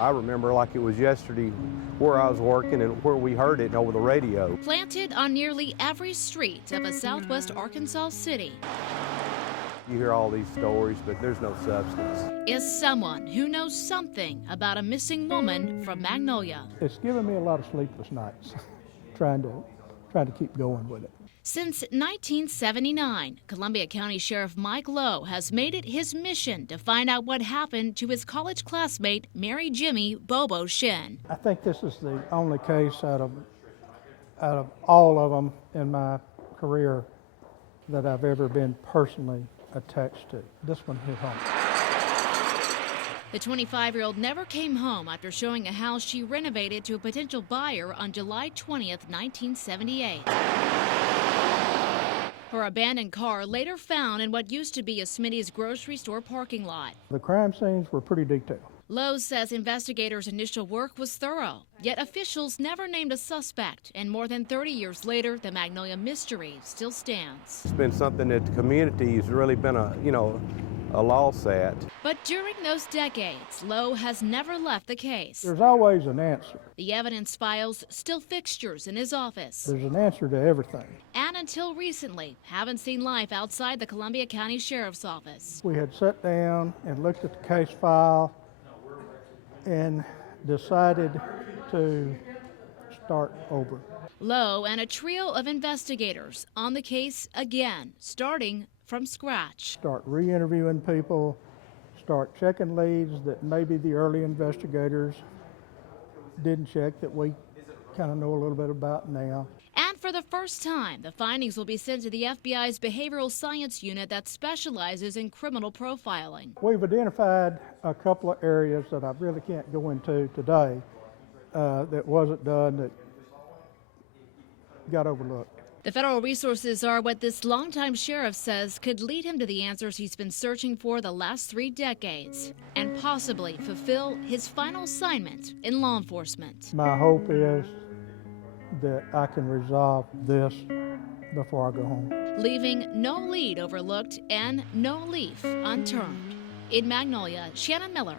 I remember like it was yesterday where I was working and where we heard it over the radio. Planted on nearly every street of a southwest Arkansas city You hear all these stories, but there's no substance. is someone who knows something about a missing woman from Magnolia. It's given me a lot of sleepless nights trying to keep going with it. Since 1979, Columbia County Sheriff Mike Lowe has made it his mission to find out what happened to his college classmate, Mary Jimmy Bobo Shin. I think this is the only case out of all of them in my career that I've ever been personally attached to. This one hit home. The 25-year-old never came home after showing a house she renovated to a potential buyer on July 20th, 1978. Her abandoned car later found in what used to be a Smitty's grocery store parking lot. The crime scenes were pretty detailed. Lowe says investigators' initial work was thorough, yet officials never named a suspect, and more than 30 years later, the Magnolia mystery still stands. It's been something that the community has really been a loss at. But during those decades, Lowe has never left the case. There's always an answer. The evidence files still fixtures in his office. There's an answer to everything. And until recently, haven't seen life outside the Columbia County Sheriff's Office. We had sat down and looked at the case file and decided to start over. Lowe and a trio of investigators on the case again, starting from scratch. Start re-interviewing people, start checking leads that maybe the early investigators didn't check that we kind of know a little bit about now. And for the first time, the findings will be sent to the FBI's Behavioral Science Unit that specializes in criminal profiling. We've identified a couple of areas that I really can't go into today that wasn't done, that got overlooked. The federal resources are what this longtime sheriff says could lead him to the answers he's been searching for the last 3 decades and possibly fulfill his final assignment in law enforcement. My hope is that I can resolve this before I go home. Leaving no lead overlooked and no leaf unturned. In Magnolia, Shannon Miller,